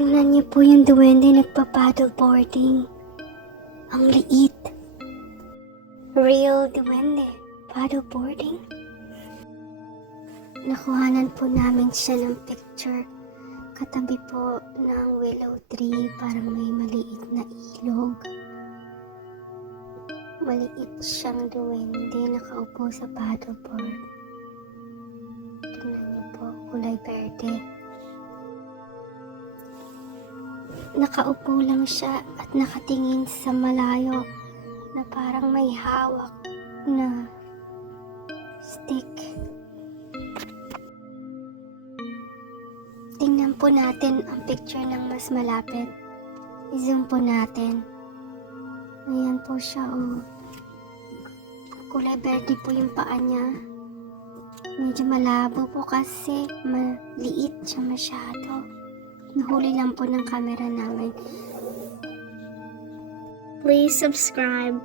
Tingnan niyo po yung duwende nagpa-paddle boarding. Ang liit. Real duwende. Paddle boarding. Nakuhanan po namin siya ng picture. Katabi po ng willow tree parang may maliit na ilog. Maliit siyang duwende nakaupo sa paddleboard. Tingnan niyo po, kulay verde. Nakaupo lang siya at nakatingin sa malayo na parang may hawak na stick. Tingnan po natin ang picture ng mas malapit. I-zoom po natin. Ayan po siya, oh. Kulay verde po yung paa niya. Medyo malabo po kasi maliit siya masyado. Nahuli lang po ng camera namin. Please subscribe.